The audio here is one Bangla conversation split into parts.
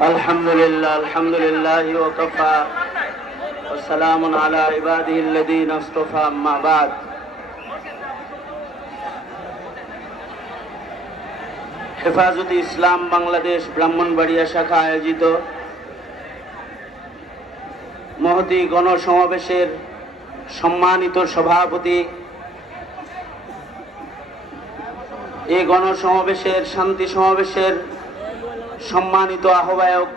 আলহামদুলিল্লাহ ওয়াকাফা ওয়া সালামুন আলা ইবাদিহিল্লাযীনা ইসতাফা আম্মা বাদ। হেফাজতে ইসলাম বাংলাদেশ ব্রাহ্মণবাড়িয়া শাখা আয়োজিত মহতী গণসমাবেশের সম্মানিত সভাপতি, এই গণসমাবেশের শান্তি সমাবেশের সম্মানিত আহ্বায়ক,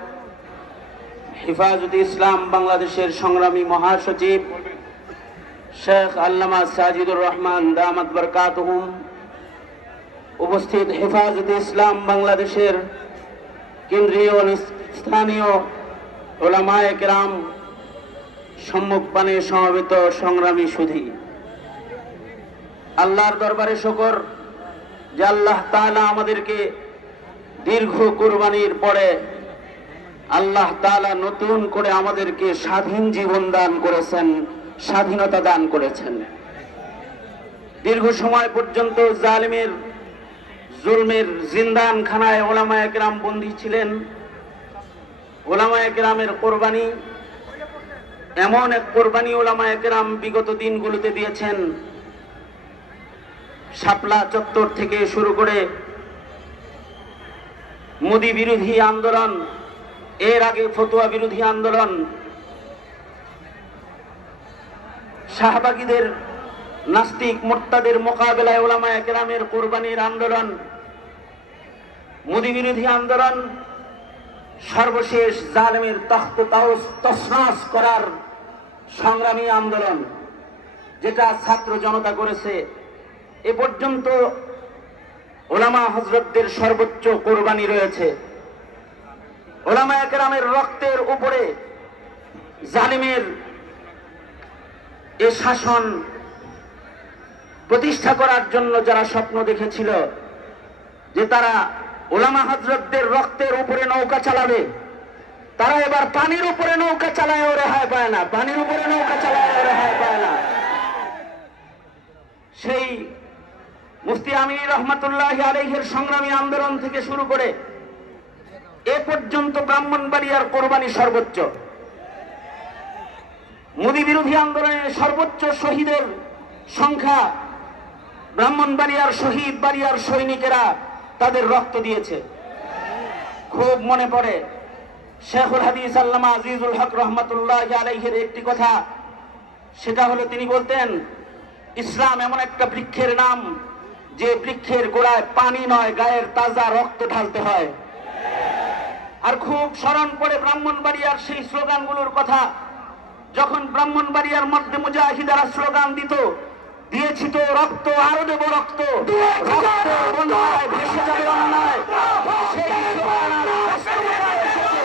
হেফাজতে ইসলাম বাংলাদেশের সংগ্রামী মহাসচিব শেখ আল্লামা সাজিদুর রহমান দামাত বরকাতুহুম, উপস্থিত হেফাজতে ইসলাম বাংলাদেশের কেন্দ্রীয় ও স্থানীয় উলামায়ে কেরাম, সম্মুখপানে সমবেত সংগ্রামী সুধী, আল্লাহর দরবারে শুকর যে আল্লাহ তাআলা আমাদেরকে দীর্ঘ কুরবানির পরে আল্লাহ তাআলা নতুন করে আমাদেরকে স্বাধীন জীবন দান করেছেন, স্বাধীনতা দান করেছেন। দীর্ঘ সময় পর্যন্ত জালিমের জুলমের জিন্দানখানায় ওলামায়ে কেরাম বন্দী ছিলেন। ওলামায়ে কেরামের কোরবানি, এমন এক কোরবানি ওলামায়ে কেরাম বিগত দিনগুলোতে দিয়েছেন। শাপলা চত্বর থেকে শুরু করে মোদি বিরোধী আন্দোলন, এর আগে ফতোয়া বিরোধী আন্দোলন, শাহবাগীদের নাস্তিক মোর্তাদের মোকাবেলায় ওলামায়ে কেরামের কোরবানির আন্দোলন, মোদি বিরোধী আন্দোলন, সর্বশেষ জালেমের তখ্ত তছনছ করার সংগ্রামী আন্দোলন, যেটা ছাত্র জনতা করেছে। এ পর্যন্ত ওলামা হযরতদের সর্বোচ্চ কোরবানি রয়েছে। ওলামায়ে কেরামের রক্তের উপরে জালিমের এ শাসন প্রতিষ্ঠা করার জন্য যারা স্বপ্ন দেখেছিল যে তারা ওলামা হযরতদের রক্তের উপরে নৌকা চালাবে, তারা এবার পানির উপরে নৌকা চালায় রেহাই পায় না, পানির উপরে নৌকা চালায় রেহাই পায় না। সেই মুফতি আমিন রহমাতুল্লাহি আলাইহির সংগ্রামী আন্দোলন থেকে শুরু করে এ পর্যন্ত ব্রাহ্মণবাড়িয়ার কোরবানি সর্বোচ্চ। মোদি বিরোধী আন্দোলনে সর্বোচ্চ শহীদের সংখ্যা ব্রাহ্মণবাড়িয়ার শহীদ বাড়িয়ার সৈনিকেরা তাদের রক্ত দিয়েছে। খুব মনে পড়ে শেখুল হাদিস আল্লামা আজিজুল হক রহমাতুল্লাহি আলাইহির একটি কথা, সেটা হলো তিনি বলতেন, ইসলাম এমন একটা বৃক্ষের নাম যে বৃক্ষের গোড়ায় পানি নয়, গায়ের তাজা রক্ত ঢালতে হয়। আর খুব স্মরণ পড়ে ব্রাহ্মণবাড়িয়ার সেই স্লোগানগুলোর কথা, যখন ব্রাহ্মণবাড়িয়ার মধ্যে মুজাহিদারা স্লোগান দিয়েছি তো রক্ত, আরো দেব রক্ত, রক্ত বন্যায় ভেসে যাবে অন্যায়, সেই স্লোগান আর বাস্তবায়নে এসেছে।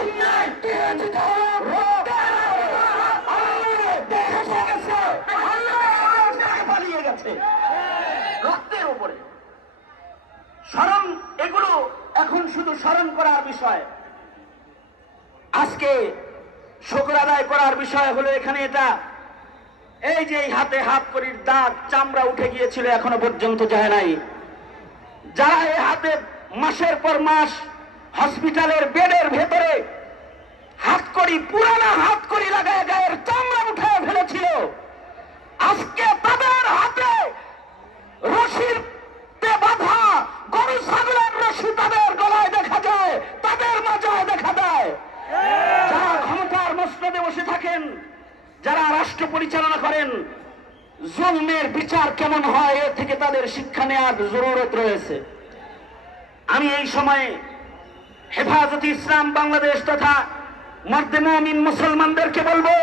পালিয়ে গেছে রক্তের উপরে। স্মরণ, এগুলো এখন শুধু স্মরণ করার বিষয়। আজকে শুকর আদায় করার বিষয় হলো এখানে এটা, এই যে হাতে হাত করির দাগ চামড়া উঠে গিয়েছিল এখনো পর্যন্ত যায় নাই। যারা এই হাতে মাসের পর মাস হসপিটালের বেডের ভেতরে হাতকড়ি, পুরানা হাতকড়ি লাগায় গায়ের চামড়া উঠে ফেলেছিল, আজকে তাদের হাতে রশির বাঁধা গরু ছাগলের রশি তাদের গলায় দেখা যায়, তাদের মাজায় দেখা দেয়। যারা ক্ষমতার মসনদে বসে থাকেন, যারা রাষ্ট্র পরিচালনা করেন, জুলমের বিচার কেমন হয় এ থেকে তাদের শিক্ষা নেওয়ার জরুরত রয়েছে। আমি এই সময়ে হেফাজতে ইসলাম বাংলাদেশ তথা মর্দে মুমিন মুসলমানদেরকে বলবো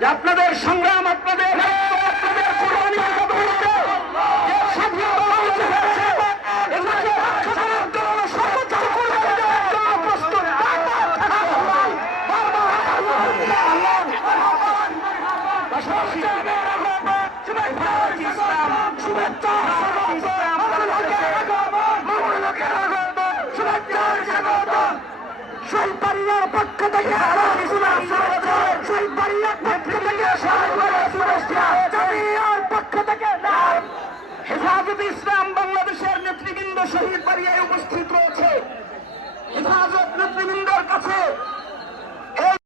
যে আপনাদের সংগ্রাম, আপনাদের কুরবানির বদৌলতে যে স্বাধীনতা অর্জিত হয়েছে, এটাকে রক্ষা করার জন্য সর্বোচ্চ কুরবানি দেওয়ার জন্য প্রস্তুত পাশাপাশি শৈলবাড়িয়ার পক্ষ থেকে শৈলবাড়িয়ার পক্ষ থেকে হেফাজতে ইসলাম বাংলাদেশের নেতৃবৃন্দ শহীদ বাড়িয়ায় উপস্থিত রয়েছে। হেফাজত নেতৃবৃন্দের কাছে